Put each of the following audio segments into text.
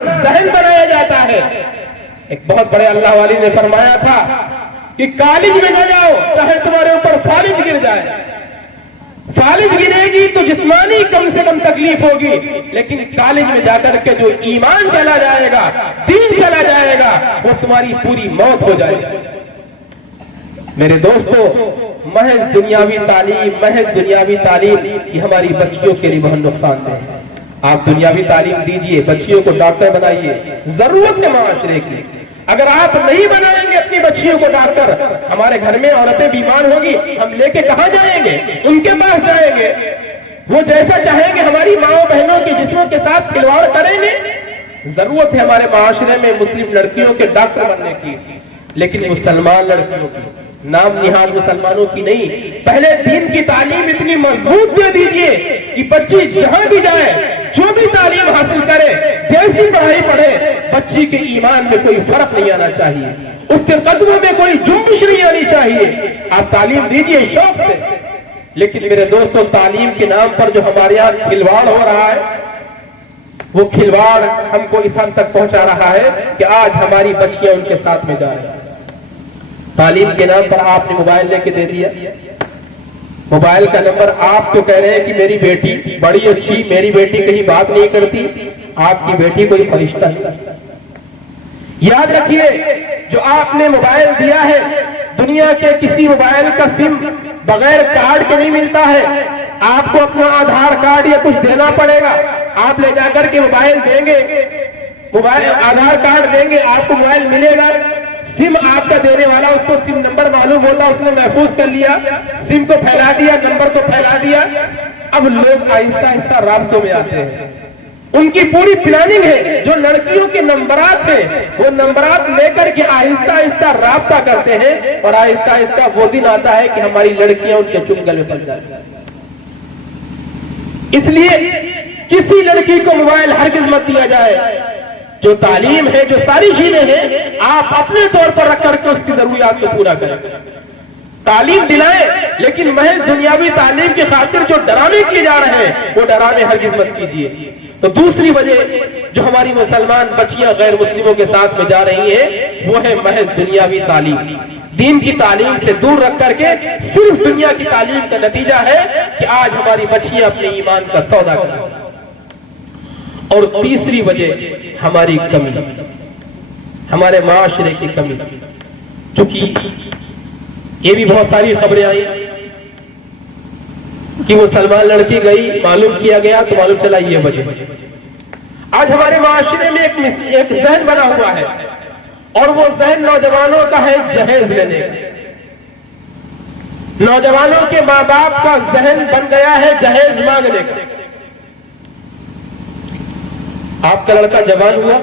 ذہن بنایا جاتا ہے۔ ایک بہت بڑے اللہ والی نے فرمایا تھا کہ کالج میں نہ جاؤ چاہے تمہارے اوپر فالج گر جائے، فالج گرے گی تو جسمانی کم سے کم تکلیف ہوگی، لیکن کالج میں جا کر کے جو ایمان چلا جائے گا، دین چلا جائے گا، وہ تمہاری پوری موت ہو جائے گی۔ میرے دوستو، محض دنیاوی تعلیم یہ ہماری بچیوں کے لیے بہت نقصان دہ ہے۔ آپ دنیاوی تعلیم دیجئے، بچیوں کو ڈاکٹر بنائیے، ضرورت ہے معاشرے کی۔ اگر آپ نہیں بنائیں گے اپنی بچیوں کو ڈاکٹر، ہمارے گھر میں عورتیں بیمار ہوگی، ہم لے کے کہاں جائیں گے؟ ان کے پاس جائیں گے، وہ جیسا چاہیں گے ہماری ماں بہنوں کے جسموں کے ساتھ کھلواڑ کریں گے۔ ضرورت ہے ہمارے معاشرے میں مسلم لڑکیوں کے ڈاکٹر بننے کی، لیکن مسلمان لڑکیوں کی، نام نہاد مسلمانوں کی نہیں۔ پہلے دین کی تعلیم اتنی مضبوط دے دیجئے کہ بچی جہاں بھی جائے، جو بھی تعلیم حاصل کرے، جیسی پڑھائی پڑھے، بچی کے ایمان میں کوئی فرق نہیں آنا چاہیے، اس کے قدموں میں کوئی جنبش نہیں آنی چاہیے۔ آپ تعلیم دیجئے شوق سے، لیکن میرے دوستوں، تعلیم کے نام پر جو ہمارے یہاں کھلواڑ ہو رہا ہے، وہ کھلواڑ ہم کو اس حد تک پہنچا رہا ہے کہ آج ہماری بچیاں ان کے ساتھ میں جا رہی ہیں۔ تعلیم کے نام پر آپ نے موبائل لے کے دے دیا، موبائل کا نمبر، آپ تو کہہ رہے ہیں کہ میری بیٹی بڑی اچھی، میری بیٹی کہیں بات نہیں کرتی، آپ کی بیٹی کوئی فرشتہ ہے۔ یاد رکھیے، جو آپ نے موبائل دیا ہے، دنیا کے کسی موبائل کا سم بغیر کارڈ کے نہیں ملتا ہے۔ آپ کو اپنا آدھار کارڈ یا کچھ دینا پڑے گا۔ آپ لے جا کر کے موبائل دیں گے، آدھار کارڈ دیں گے، آپ کو موبائل ملے گا۔ سم آپ کا دینے والا، اس کو سم نمبر معلوم ہوتا، اس نے محفوظ کر لیا، سم کو پھیلا دیا، نمبر کو پھیلا دیا۔ اب لوگ آہستہ آہستہ رابطوں میں آتے ہیں، ان کی پوری پلاننگ ہے، جو لڑکیوں کے نمبرات ہیں وہ نمبرات لے کر کے آہستہ آہستہ رابطہ کرتے ہیں، اور آہستہ آہستہ وہ دن آتا ہے کہ ہماری لڑکیاں ان کے چنگل میں پھنس جاتی ہیں۔ اس لیے کسی لڑکی کو موبائل ہرگز مت دیا جائے۔ جو تعلیم ہے، جو ساری چیزیں ہیں، آپ اپنے طور پر رکھ کر کے اس کی ضروریات کو پورا کریں۔ تعلیم دلائیں، لیکن محض دنیاوی تعلیم کی خاطر جو ڈرامے کیے جا رہے ہیں، وہ ڈرامے ہرگز مت کیجیے۔ تو دوسری وجہ جو ہماری مسلمان بچیاں غیر مسلموں کے ساتھ میں جا رہی ہیں، وہ ہے محض دنیاوی تعلیم۔ دین کی تعلیم سے دور رکھ کر کے صرف دنیا کی تعلیم کا نتیجہ ہے کہ آج ہماری بچیاں اپنے ایمان کا سودا کریں۔ اور تیسری وجہ ہماری کمی، ہمارے معاشرے کی کمی، چونکہ یہ بھی بہت ساری خبریں آئی کہ مسلمان لڑکی گئی، معلوم کیا گیا تو معلوم چلا یہ وجہ۔ آج ہمارے معاشرے میں ایک ذہن بنا ہوا ہے، اور وہ ذہن نوجوانوں کا ہے جہیز لینے کا۔ نوجوانوں کے ماں باپ کا ذہن بن گیا ہے جہیز مانگنے کا۔ آپ کا لڑکا جوان ہوا،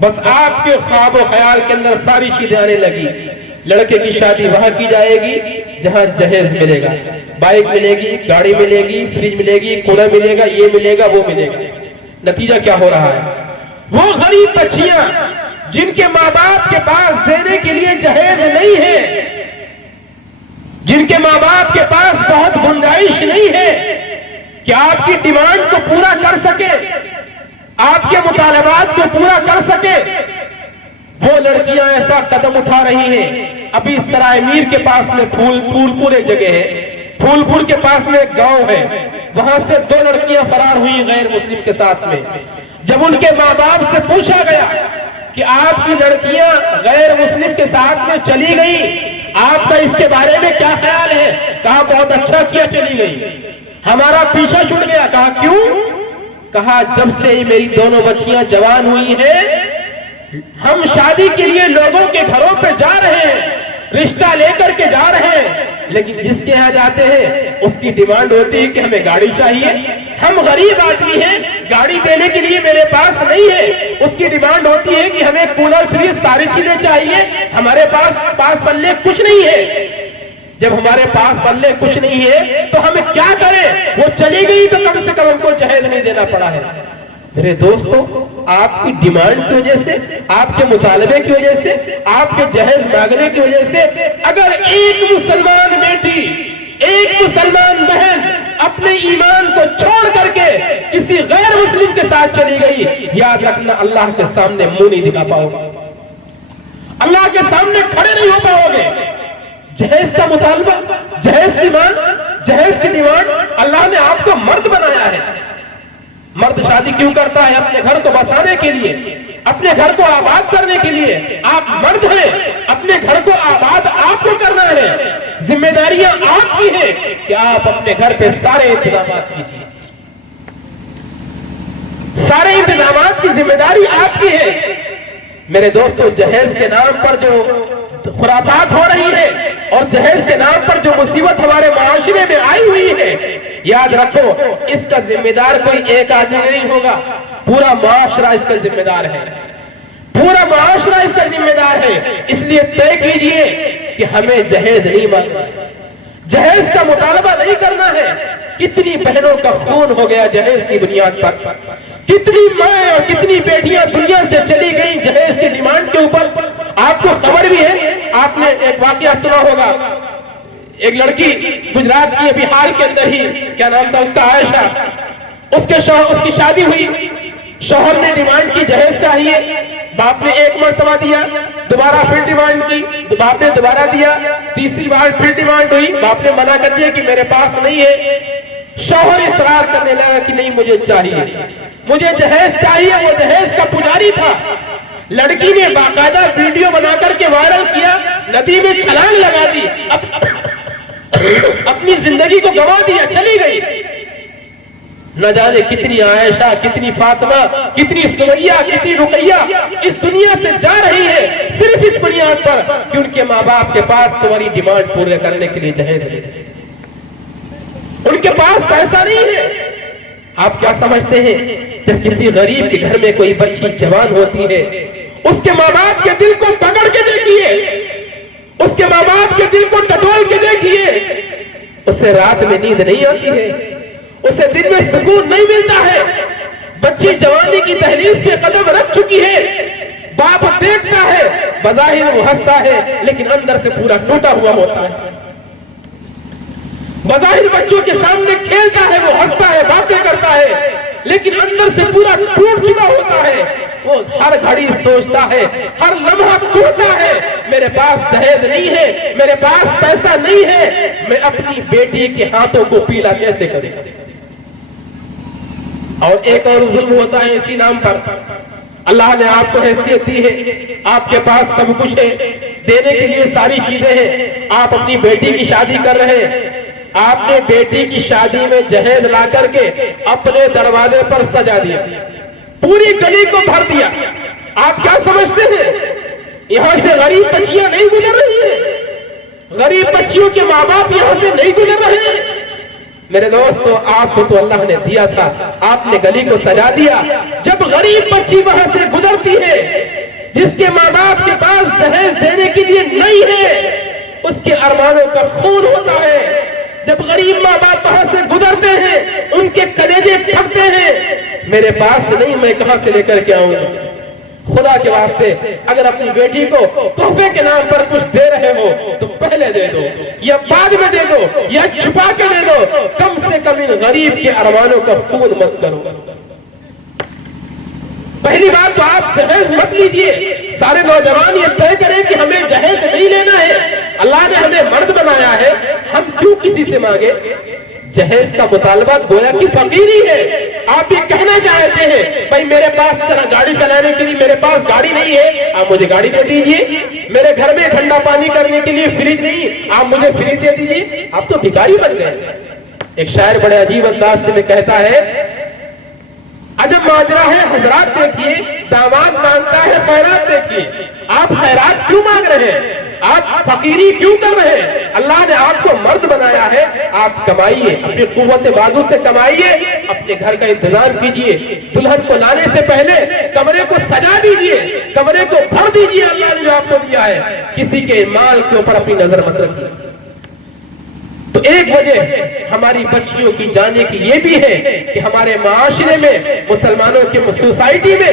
بس آپ کے خواب و خیال کے اندر ساری چیزیں آنے لگی۔ لڑکے کی شادی وہاں کی جائے گی جہاں جہیز ملے گا، بائک ملے گی، گاڑی ملے گی، فریج ملے گی، کولر ملے گا، یہ ملے گا، وہ ملے گا۔ نتیجہ کیا ہو رہا ہے؟ وہ غریب بچیاں جن کے ماں باپ کے پاس دینے کے لیے جہیز نہیں ہے، جن کے ماں باپ کے پاس بہت گنجائش نہیں ہے کہ آپ کی ڈیمانڈ کو پورا کر سکے، آپ کے مطالبات کو پورا کر سکے، وہ لڑکیاں ایسا قدم اٹھا رہی ہیں۔ ابھی سرائے میر کے پاس میں پھول پور ایک جگہ ہے، پھول پور کے پاس میں ایک گاؤں ہے، وہاں سے 2 لڑکیاں فرار ہوئی غیر مسلم کے ساتھ میں۔ جب ان کے ماں باپ سے پوچھا گیا کہ آپ کی لڑکیاں غیر مسلم کے ساتھ میں چلی گئی، آپ کا اس کے بارے میں کیا خیال ہے؟ کہا بہت اچھا کیا چلی گئی، ہمارا پیچھا چھوٹ گیا۔ کہا کیوں؟ کہا جب سے میری دونوں بچیاں جوان ہوئی ہیں، ہم شادی کے لیے لوگوں کے گھروں پہ جا رہے ہیں، رشتہ لے کر کے جا رہے ہیں، لیکن جس کے یہاں جاتے ہیں اس کی ڈیمانڈ ہوتی ہے کہ ہمیں گاڑی چاہیے، ہم غریب آدمی ہیں، گاڑی دینے کے لیے میرے پاس نہیں ہے، اس کی ڈیمانڈ ہوتی ہے کہ ہمیں کولر فریج ساری چیزیں چاہیے، ہمارے پاس پلے کچھ نہیں ہے۔ جب ہمارے پاس پلے کچھ نہیں ہے تو ہم کیا کریں؟ وہ چلی گئی تو کم سے کم ہم کو جہیز نہیں دینا پڑا ہے۔ میرے دوستو، آپ کی ڈیمانڈ کی وجہ سے، آپ کے مطالبے کی وجہ سے، آپ کے جہیز مانگنے کی وجہ سے اگر ایک مسلمان بیٹی، ایک مسلمان بہن اپنے ایمان کو چھوڑ کر کے کسی غیر مسلم کے ساتھ چلی گئی، یاد رکھنا اللہ کے سامنے منہ نہیں دکھا پاؤ گے، اللہ کے سامنے کھڑے نہیں ہو پاؤ گے۔ جہیز کا مطالبہ، جہیز کی ڈیمانڈ، اللہ نے آپ کو مرد بنایا ہے۔ مرد شادی کیوں کرتا ہے؟ اپنے گھر کو بسانے کے لیے، اپنے گھر کو آباد کرنے کے لیے۔ آپ مرد ہیں، اپنے گھر کو آباد آپ کو کرنا ہے، ذمہ داریاں آپ کی ہیں کہ آپ اپنے گھر پہ سارے انتظامات کیجیے، سارے انتظامات کی ذمہ داری آپ کی ہے۔ میرے دوستو، جہیز کے نام پر جو خرافات ہو رہی ہے اور جہیز کے نام پر جو مصیبت ہمارے معاشرے میں آئی ہوئی ہے، یاد رکھو اس کا ذمہ دار کوئی ایک آدمی نہیں ہوگا، پورا معاشرہ اس کا ذمہ دار ہے، پورا معاشرہ اس کا ذمہ دار ہے۔ اس لیے طے کیجئے کہ ہمیں جہیز نہیں مانگنا، جہیز کا مطالبہ نہیں کرنا ہے۔ کتنی بہنوں کا خون ہو گیا جہیز کی بنیاد پر، کتنی ماں اور کتنی بیٹیاں دنیا سے چلی گئیں جہیز کی ڈیمانڈ کے اوپر۔ آپ کو خبر بھی ہے، آپ نے ایک واقعہ سنا ہوگا، ایک لڑکی گجرات کی ابھی حال کے اندر ہی، کیا نام تھا اس کا، عائشہ، اس کی شادی ہوئی، شوہر نے ڈیمانڈ کی جہیز چاہیے، باپ نے ایک مرتبہ دیا، دوبارہ پھر ڈیمانڈ کی، باپ نے دوبارہ دیا، تیسری بار پھر ڈیمانڈ ہوئی، باپ نے منع کر دیا کہ میرے پاس نہیں ہے۔ شوہر اصرار کرنے لگا کہ نہیں مجھے چاہیے، مجھے جہیز چاہیے۔ وہ جہیز کا پجاری تھا۔ لڑکی نے باقاعدہ ویڈیو بنا کر کے وائرل کیا، ندی میں چھلانگ لگا دی، اپنی زندگی کو گنوا دیا، چلی گئی۔ نہ جانے کتنی عائشہ، کتنی فاطمہ، کتنی سمیہ، کتنی رقیہ اس دنیا سے جا رہی ہے صرف اس بنیاد پر کہ ان کے ماں باپ کے پاس تمہاری ڈیمانڈ پورے کرنے کے لیے جہیز ہے، ان کے پاس پیسہ نہیں ہے۔ آپ کیا سمجھتے ہیں جب کسی غریب کے گھر میں کوئی بچی جوان ہوتی ہے، اس کے ماں باپ کے دل کو پکڑ کے دیکھیے، اس کے ماں باپ کے دل کو ٹٹول کے دیکھیے، اسے رات میں نیند نہیں آتی ہے، اسے دن میں سکون نہیں ملتا ہے۔ بچی جوانی کی دہلیز پہ قدم رکھ چکی ہے، باپ دیکھتا ہے، بظاہر وہ ہنستا ہے لیکن اندر سے پورا ٹوٹا ہوا ہوتا ہے۔ بظاہر بچوں کے سامنے کھیلتا ہے، وہ ہنستا ہے، باتیں کرتا ہے، لیکن اندر سے پورا ٹوٹ چکا ہوتا ہے۔ وہ ہر گھڑی سوچتا ہے، ہر لمحہ ٹوٹتا ہے، میرے پاس جہیز نہیں ہے، میرے پاس پیسہ نہیں ہے، میں اپنی بیٹی کے ہاتھوں کو پیلا کیسے کروں۔ اور ایک اور ظلم ہوتا ہے اسی نام پر۔ اللہ نے آپ کو حیثیت دی ہے، آپ کے پاس سب کچھ ہے، دینے کے لیے ساری چیزیں ہیں، آپ اپنی بیٹی کی شادی کر رہے ہیں، آپ نے بیٹی کی شادی میں جہیز لا کر کے اپنے دروازے پر سجا دیا، پوری گلی کو بھر دیا۔ آپ کیا سمجھتے ہیں یہاں سے غریب بچیاں نہیں گزر رہی ہیں؟ غریب بچیوں کے ماں باپ یہاں سے نہیں گزر رہے ہیں؟ میرے دوستو، آپ کو تو اللہ نے دیا تھا، آپ نے گلی کو سجا دیا۔ جب غریب بچی وہاں سے گزرتی ہے، جس کے ماں باپ کے پاس جہیز دینے کے لیے نہیں ہے، اس کے ارمانوں کا خون ہوتا ہے۔ جب غریب ماں باپ وہاں سے گزرتے ہیں، ان کے کلیجے پھٹتے ہیں، میرے پاس نہیں، میں کہاں سے لے کر کے آؤں گا؟ خدا کے واسطے اگر اپنی بیٹی کو تحفے کے نام پر کچھ دے رہے ہو تو پہلے دے دو، یا بعد میں دے دو، یا چھپا کے دے دو، کم سے کم ان غریب کے ارمانوں کا خون مت کرو۔ پہلی بات تو آپ جہیز مت لیجئے۔ سارے نوجوان یہ طے کریں کہ ہمیں جہیز نہیں لینا ہے، اللہ نے ہمیں مرد بنایا ہے، ہم کیوں کسی سے مانگے؟ جہیز کا مطالبہ گویا کی فقیری ہے۔ آپ یہ کہنا چاہتے ہیں بھائی میرے پاس گاڑی چلانے کے لیے میرے پاس گاڑی نہیں ہے، آپ مجھے گاڑی دے دیجئے۔ میرے گھر میں ٹھنڈا پانی کرنے کے لیے فریج نہیں، آپ مجھے فریج دے دیجئے۔ آپ تو بھکاری بن گئے۔ ایک شاعر بڑے عجیب انداز سے میں کہتا ہے، عجب ماجرا ہے حضرات دیکھیے، داماد مانگتا ہے خیرات دیکھیے۔ آپ خیرات کیوں مانگ رہے ہیں؟ آپ فقیری کیوں کر رہے ہیں؟ اللہ نے آپ کو مرد بنایا ہے، آپ کمائیے، اپنی قوت بازو سے کمائیے، اپنے گھر کا انتظام کیجئے، دلہن کو لانے سے پہلے کمرے کو سجا دیجئے، کمرے کو بھر دیجئے، اللہ نے جو آپ کو دیا ہے، کسی کے مال کے اوپر اپنی نظر مت رکھیے۔ تو ایک وجہ ہماری بچیوں کی جانے کی یہ بھی ہے کہ ہمارے معاشرے میں، مسلمانوں کی سوسائٹی میں